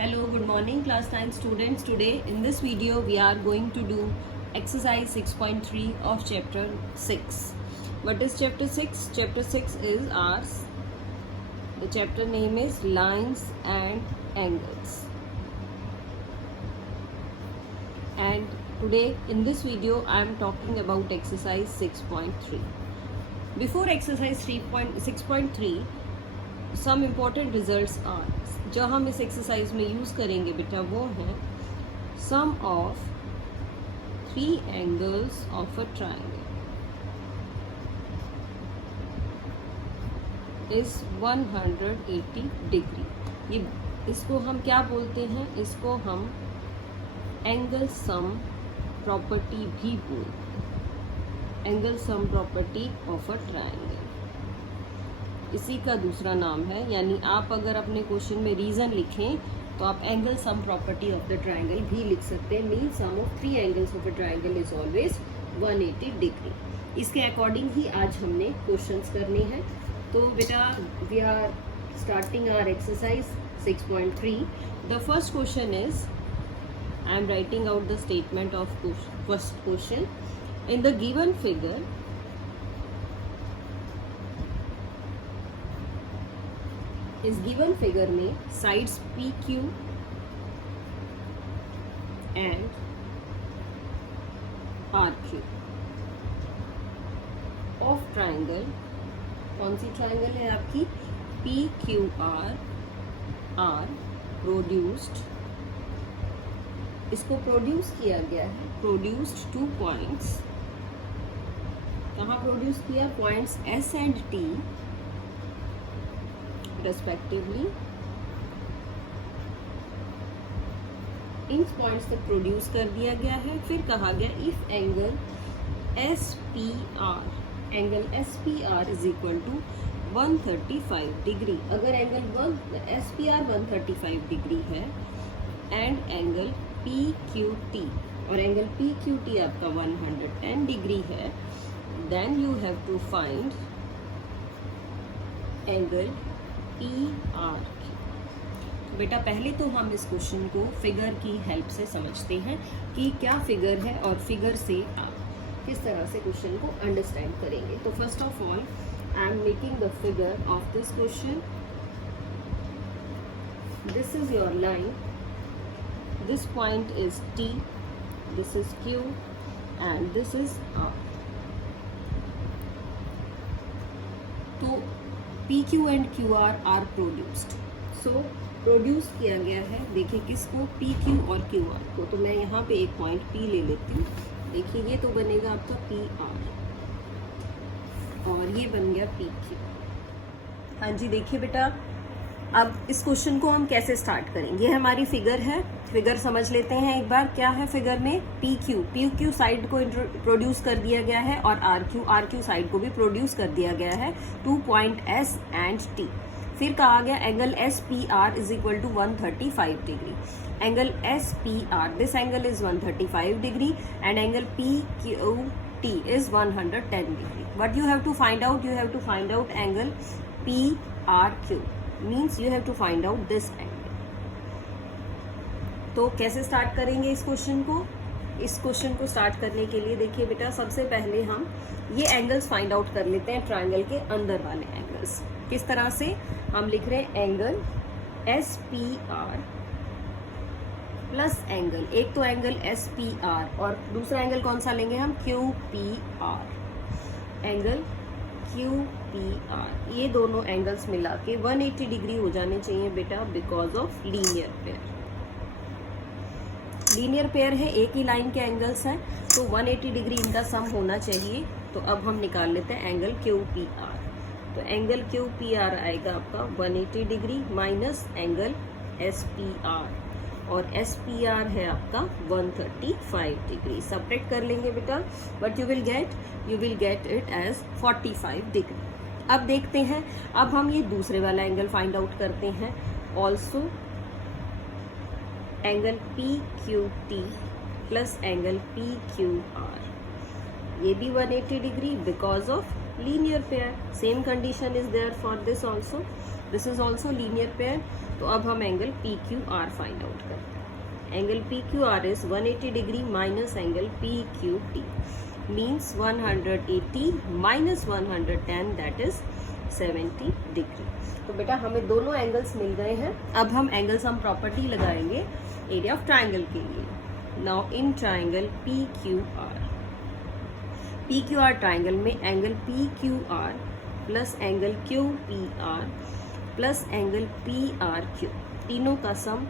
Hello, good morning class 9 students. Today in this video we are going to do exercise 6.3 of chapter 6. What is chapter 6? Chapter 6 is ours. The chapter name is lines and angles. And today in this video I am talking about exercise 6.3. Before exercise 6.3 some important results are, जो हम इस exercise में use करेंगे बेटा वो है sum of 3 angles of a triangle is 180 degree. ये इसको हम क्या बोलते हैं? इसको हम एंगल सम प्रॉपर्टी भी बोलते हैं. Angle sum property of a triangle इसी का दूसरा नाम है. यानी आप अगर अपने क्वेश्चन में रीज़न लिखें तो आप angle sum property of the triangle भी लिख सकते हैं. Mean sum of 3 angles of a triangle is always 180 degree. इसके अकॉर्डिंग ही आज हमने क्वेश्चंस करने हैं. तो बेटा we are starting our exercise 6.3. The first question is, I am writing out the statement of first question. In the given figure इस given figure में sides P Q and R Q of triangle, कौन सी triangle है आपकी? P Q R are produced. इसको produce किया गया है. Produced 2 points. कहाँ प्रोड्यूस किया? Points S and T respectively. इन पॉइंट्स तक प्रोड्यूस कर दिया गया है. फिर कहा गया if angle S P R is equal to 135 degree. अगर angle S P R 135 degree है and angle P Q T और एंगल पी क्यू टी आपका 110 डिग्री है, then you have to find angle P R Q. बेटा पहले तो हम इस क्वेश्चन को फिगर की हेल्प से समझते हैं कि क्या फिगर है और फिगर से आप किस तरह से क्वेश्चन को अंडरस्टैंड करेंगे. तो first of all I am making the figure of this question. This is your line. This point is T, this is Q and this is R. तो P Q and Q R are produced. So produce किया गया है. देखिए किसको? P Q और Q R को. तो मैं यहाँ पे एक पॉइंट पी ले लेती हूँ. देखिए ये तो बनेगा आपका पी आर और ये बन गया पी क्यू. हाँ जी, देखिए बेटा अब इस क्वेश्चन को हम कैसे स्टार्ट करेंगे. ये हमारी फिगर है. फिगर समझ लेते हैं एक बार. क्या है फिगर में? पी क्यू साइड को प्रोड्यूस कर दिया गया है और आर क्यू साइड को भी प्रोड्यूस कर दिया गया है. 2 पॉइंट एस एंड टी. फिर कहा गया angle S P R is equal to 135 degree. Angle S P R, this angle is 135 degree and angle P Q T is 110 degree. What you have to find out? You have to find out angle P R Q. Means you have to find out this angle. तो कैसे start करेंगे इस question को? इस question को start करने के लिए देखिए बेटा सबसे पहले हम ये एंगल्स फाइंड आउट कर लेते हैं. ट्रायंगल के अंदर वाले एंगल्स किस तरह से? हम लिख रहे हैं angle S P R plus angle, एक तो एंगल एस पी आर और दूसरा एंगल कौन सा लेंगे हम? Q P are. Angle Q P are, ये दोनों एंगल्स मिला के 180 डिग्री हो जाने चाहिए बेटा because of linear pair. Linear pair है, एक ही लाइन के एंगल्स हैं तो 180 डिग्री इनका सम होना चाहिए. तो अब हम निकाल लेते हैं एंगल क्यू पी आर. तो एंगल क्यू पी आर आएगा आपका 180 degree minus angle S P R और एस पी आर है आपका 135 डिग्री. सेपरेट कर लेंगे बेटा. But you will get it as 45 degree. अब देखते हैं, अब हम ये दूसरे वाला एंगल फाइंड आउट करते हैं. Also angle P Q T plus angle P Q R, ये भी 180 degree because of linear pair. Same condition is there for this also. This is also linear pair. तो अब हम angle P Q R find out करते हैं। Angle P Q R is 180 degree minus angle P Q T means 180 minus 110 that is 70 degree. तो बेटा हमें दोनों angles मिल गए हैं। अब हम एंगल सम प्रॉपर्टी लगाएंगे एरिया ऑफ ट्राइंगल के लिए। Now in triangle P Q R triangle में angle P Q R plus angle Q P R plus angle P R Q तीनों का सम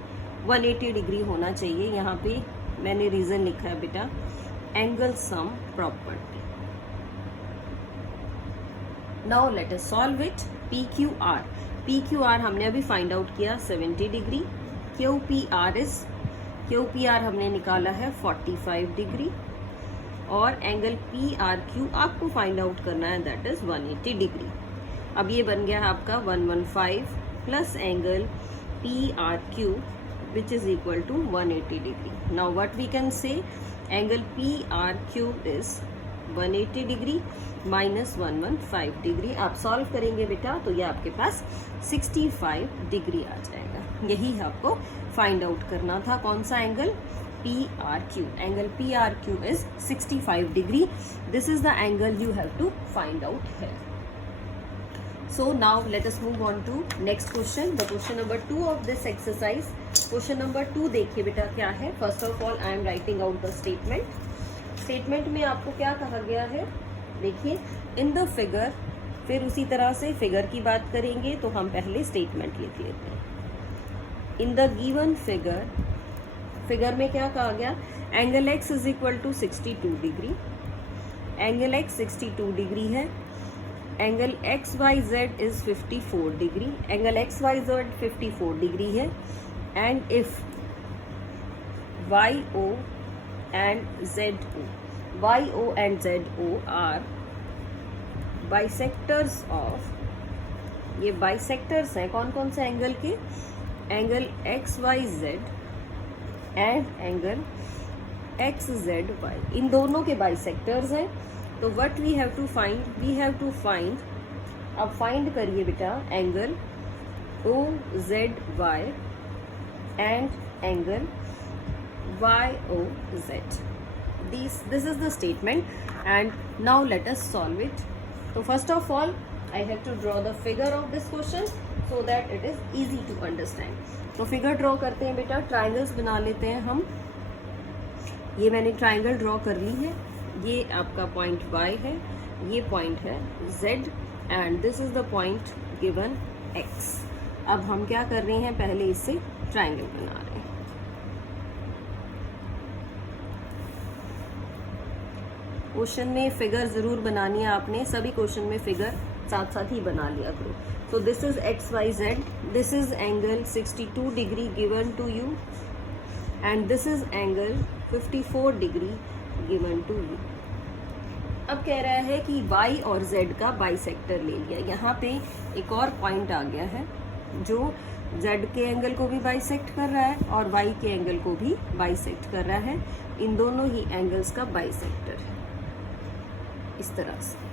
180 डिग्री होना चाहिए। यहाँ पे मैंने रीजन लिखा है बेटा angle sum property. Now let us solve it. P Q are हमने अभी फाइंड आउट किया 70 डिग्री। क्यू पी आर हमने निकाला है 45 डिग्री और एंगल पी आर क्यू आपको फाइंड आउट करना है दैट इज 180 डिग्री। अब ये बन गया है आपका 115 plus angle P R Q which is equal to 180 degree. Now what we can say angle P R Q is 180 degree minus 115 degree. आप सॉल्व करेंगे बेटा तो ये आपके पास 65 डिग्री आ जाएगा। यही आपको फाइंड आउट करना था। कौन सा angle? P R Q. Angle P R Q is 65 degree. This is the angle you have to find out here. So now let us move on to next question, the question number 2 of this exercise. Question number 2 देखिए बेटा क्या है। First of all I am writing out the statement. Statement में आपको क्या कहा गया है देखिए in the figure, फिर उसी तरह से फिगर की बात करेंगे तो हम पहले स्टेटमेंट लिख लेते हैं। In the given figure, figure में क्या कहा गया? Angle x is equal to 62 degree. Angle x 62 degree है। Angle X Y Z is 54 degree. Angle X Y Z 54 degree है। And if Y O and Z O are bisectors of, ये bisectors हैं कौन कौन से angle के? Angle X Y Z and angle X Z Y, इन दोनों के बाइसेक्टर्स हैं। तो what we have to find, अब फाइंड करिए बेटा angle O Z Y and angle Y O Z. This is the statement and now let us solve it. तो first of all I have to draw the figure of this question so that it is easy to understand. तो figure draw करते हैं बेटा, triangles बना लेते हैं हम। ये मैंने ट्राइंगल ड्रॉ कर ली है। ये आपका पॉइंट y है, ये पॉइंट है z and this is the point given x। अब हम क्या कर रहे हैं, पहले इससे ट्राइंगल बना रहे हैं। क्वेश्चन में फिगर जरूर बनानी है आपने, सभी क्वेश्चन में फिगर साथ साथ ही बना लिया करो। तो this is X Y Z, this is angle 62 degree given to you and this is angle 54 degree given to you. अब कह रहा है कि y और z का बाइसेक्टर ले लिया। यहाँ पे एक और पॉइंट आ गया है जो z के एंगल को भी बाइसेक्ट कर रहा है और y के एंगल को भी बाइसेक्ट कर रहा है। इन दोनों ही एंगल्स का बाइसेक्टर है इस तरह से।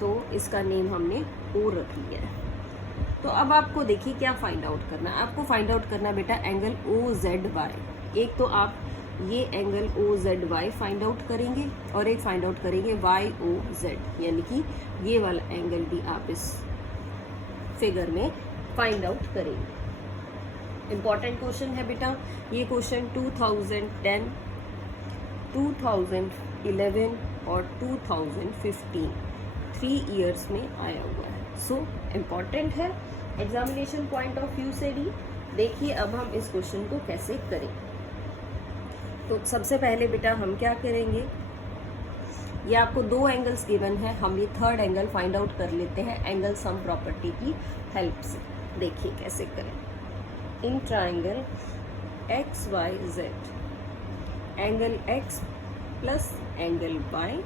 तो इसका नेम हमने O रख लिया है। तो अब आपको देखिए क्या फाइंड आउट करना है। आपको फाइंड आउट करना बेटा एंगल OZY। एक तो आप ये एंगल OZY फाइंड आउट करेंगे और एक फाइंड आउट करेंगे YOZ, यानी कि ये वाला एंगल भी आप इस फिगर में फाइंड आउट करेंगे। इम्पॉर्टेंट क्वेश्चन है बेटा ये। क्वेश्चन 2010, 2011 और 2015 3 ईयर्स में आया हुआ है। सो इम्पॉर्टेंट है एग्जामिनेशन पॉइंट ऑफ व्यू से भी। देखिए अब हम इस क्वेश्चन को कैसे करें। तो सबसे पहले बेटा हम क्या करेंगे, ये आपको 2 एंगल्स गिवन है, हम ये थर्ड एंगल फाइंड आउट कर लेते हैं एंगल सम प्रॉपर्टी की हेल्प से। देखिए कैसे करें। In triangle X Y Z, angle X plus angle Y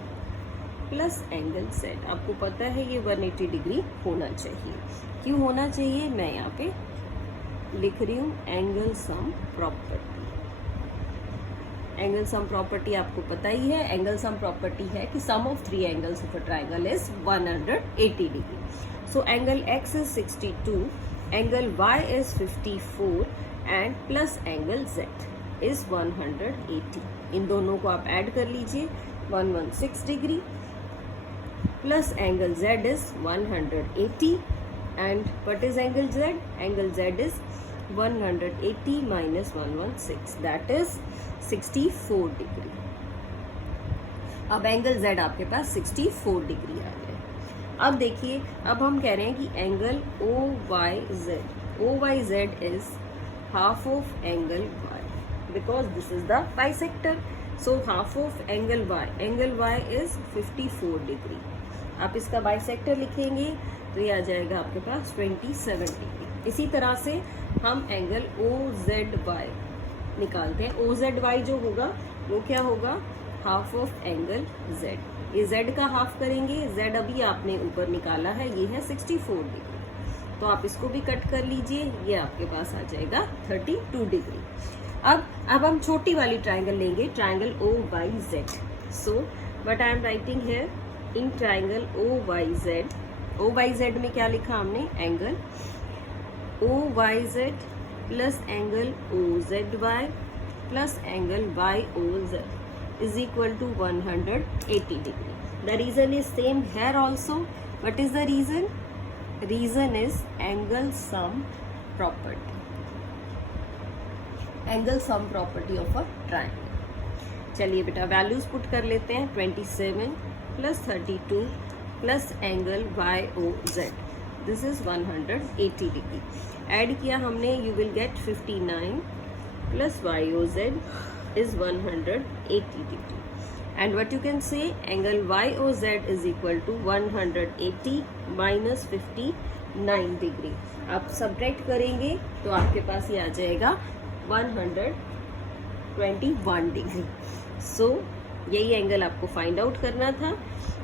plus angle Z, आपको पता है ये 180 डिग्री होना चाहिए। क्यों होना चाहिए, मैं यहाँ पे लिख रही हूँ angle sum property. Angle sum property आपको पता ही है। एंगल सम प्रॉपर्टी है कि sum of 3 angles of a triangle is 180 degree. So angle x is 62 angle y is 54 and plus angle z is 180। इन दोनों को आप ऐड कर लीजिए, 116 degree plus angle z is 180 and what is angle z? Angle z is 180 minus 116, that is 64 degree. अब angle z आपके पास 64 degree आ गया। अब देखिए, अब हम कह रहे हैं कि angle OYZ is half of angle y because this is the bisector, so half of angle y is 54 degree. आप इसका बाइसेक्टर लिखेंगे तो ये आ जाएगा आपके पास 27 डिग्री। इसी तरह से हम एंगल OZY निकालते हैं। OZY जो होगा वो क्या होगा? Half of angle Z। ये Z का हाफ करेंगे, Z अभी आपने ऊपर निकाला है, ये है 64 डिग्री, तो आप इसको भी कट कर लीजिए, ये आपके पास आ जाएगा 32 डिग्री। अब हम छोटी वाली ट्राइंगल लेंगे, triangle OYZ। So what I am writing here, in triangle OYZ में क्या लिखा हमने? Angle OYZ plus angle OZY plus angle YOZ is equal to 180 degree. The reason is same here also. What is the reason? Reason is angle sum property. Angle sum property of a triangle. चलिए बेटा values put कर लेते हैं। 27 plus 32 plus angle YOZ, this is 180 degree. Add किया हमने, you will gate 59 plus YOZ is 180 degree, and what you can say, angle YOZ is equal to 180 minus 59 degree। आप subtract करेंगे तो आपके पास ये आ जाएगा 121 डिग्री। सो यही एंगल आपको फाइंड आउट करना था।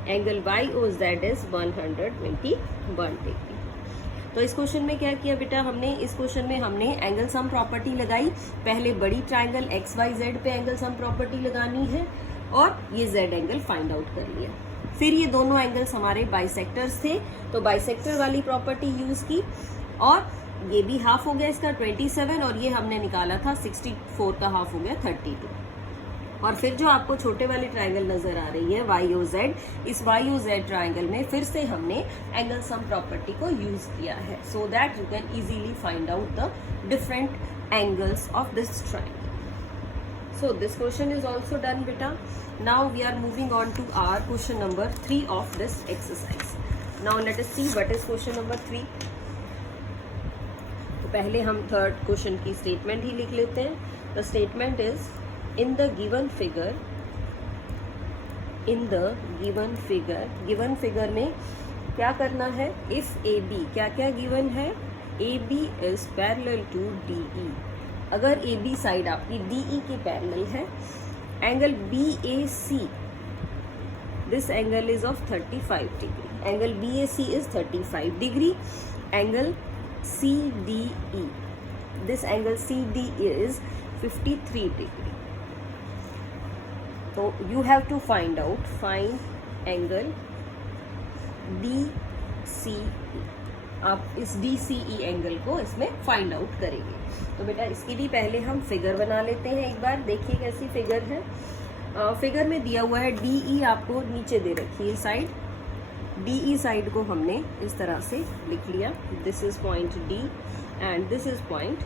Angle YOZ is 121 degree. तो इस क्वेश्चन में क्या किया बेटा हमने? इस क्वेश्चन में हमने एंगल सम प्रॉपर्टी लगाई। पहले बड़ी ट्राइंगल XYZ पे एंगल सम प्रॉपर्टी लगानी है और ये Z एंगल फाइंड आउट कर लिया। फिर ये दोनों एंगल्स हमारे बाइसेक्टर्स थे, तो बाइसेक्टर वाली प्रॉपर्टी यूज की और ये भी हाफ हो गया इसका 27 और ये हमने निकाला था 64 का हाफ हो गया 32। और फिर जो आपको छोटे वाली ट्राइंगल नजर आ रही है YOZ, इस YOZ ट्राइंगल में फिर से हमने एंगल सम प्रॉपर्टी को यूज किया है, so that you can easily find out the different angles of this triangle. So this question is also done बेटा। Now we are moving on to our question number 3 of this exercise. Now let us see what is question number 3। तो पहले हम third question की statement ही लिख लेते हैं। The statement is, in the given figure में क्या करना है? if AB, क्या क्या गिवन है? AB is parallel to DE। अगर AB साइड आपकी DE के पैरेलल है, angle BAC, this angle is of 35 degree, angle BAC is 35 degree, angle CDE, this angle CDE is 53 degree। तो you have to find angle DCE। आप इस DCE angle को इसमें find out करेंगे। तो बेटा इसकी भी पहले हम फिगर बना लेते हैं एक बार। देखिए कैसी फिगर है। फिगर में दिया हुआ है DE, आपको नीचे दे रखी है साइड। DE साइड को हमने इस तरह से लिख लिया, this is point D and this is point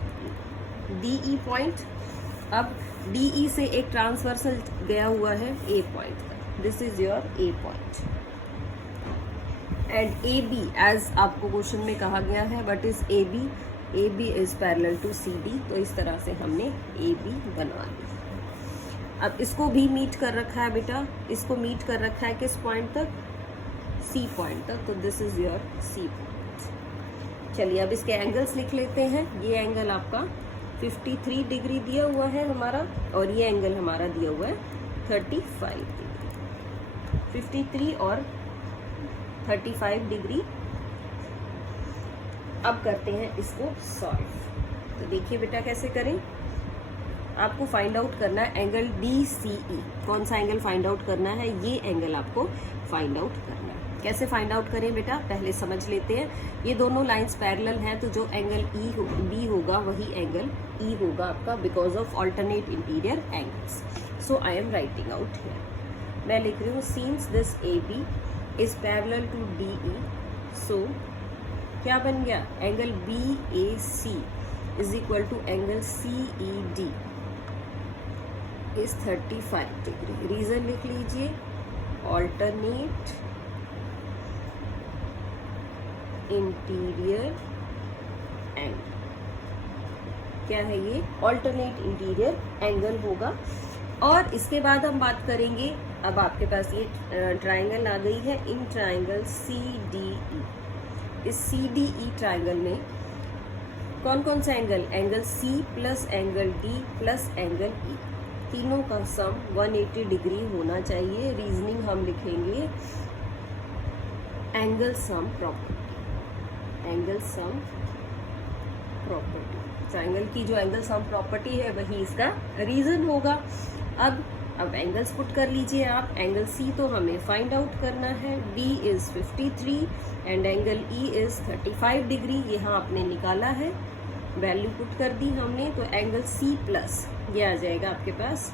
DE point. अब DE से एक ट्रांसवर्सल गया हुआ है A पॉइंट तक, this is your A point. And AB, as आपको क्वेश्चन में कहा गया है, what is AB? AB is parallel to CD, तो इस तरह से हमने AB बना लिया। अब इसको भी मीट कर रखा है बेटा, इसको मीट कर रखा है किस पॉइंट तक? C पॉइंट तक, तो this is your C point. चलिए अब इसके एंगल्स लिख लेते हैं। ये एंगल आपका 53 डिग्री दिया हुआ है हमारा और ये एंगल हमारा दिया हुआ है 35 डिग्री। 53 और 35 डिग्री। अब करते हैं इसको सॉल्व। तो देखिए बेटा कैसे करें। आपको फाइंड आउट करना है एंगल DCE। कौन सा एंगल फाइंड आउट करना है? ये एंगल आपको फाइंड आउट करना है। कैसे फाइंड आउट करें बेटा, पहले समझ लेते हैं। ये दोनों लाइंस पैरेलल हैं, तो जो एंगल बी होगा वही एंगल ई होगा आपका, because of alternate interior angles. So I am writing out here, मैं लिख रही हूँ since this A B is parallel to D E, so क्या बन गया, angle B A C is equal to angle C E D is 35 degree. Reason लिख लीजिए, alternate interior angle. क्या है ये, ऑल्टरनेट इंटीरियर एंगल होगा। और इसके बाद हम बात करेंगे, अब आपके पास ये ट्राइंगल आ गई है, in triangle C D E. इस सी डी ई ट्राइंगल में कौन कौन सा angle, angle C plus angle D plus angle E, तीनों का सम 180 डिग्री होना चाहिए। रीजनिंग हम लिखेंगे angle sum property, angle sum property, triangle की जो एंगल सम प्रॉपर्टी है वही इसका रीजन होगा। अब एंगल्स पुट कर लीजिए आप। एंगल सी तो हमें फाइंड आउट करना है, D is 53 and angle E is 35 degree, यहाँ आपने निकाला है, वैल्यू पुट कर दी हमने, तो एंगल सी प्लस ये आ जाएगा आपके पास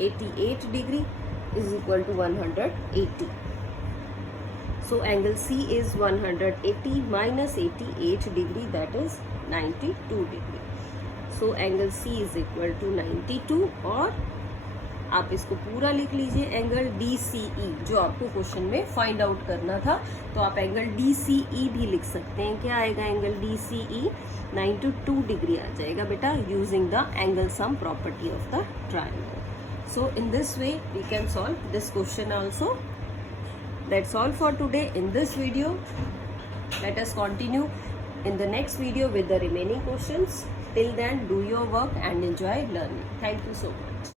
88 degree is equal to 180। So angle C is 180 minus 88 degree, that is 92 degree. So angle C is equal to 92, और आप इसको पूरा लिख लीजिए, एंगल DCE जो आपको क्वेश्चन में फाइंड आउट करना था, तो आप एंगल DCE भी लिख सकते हैं। क्या आएगा एंगल DCE, 92 डिग्री आ जाएगा बेटा, using the angle sum property of the triangle. So in this way we can solve this question also. That's all for today in this video. Let us continue in the next video with the remaining questions. Till then, do your work and enjoy learning. Thank you so much.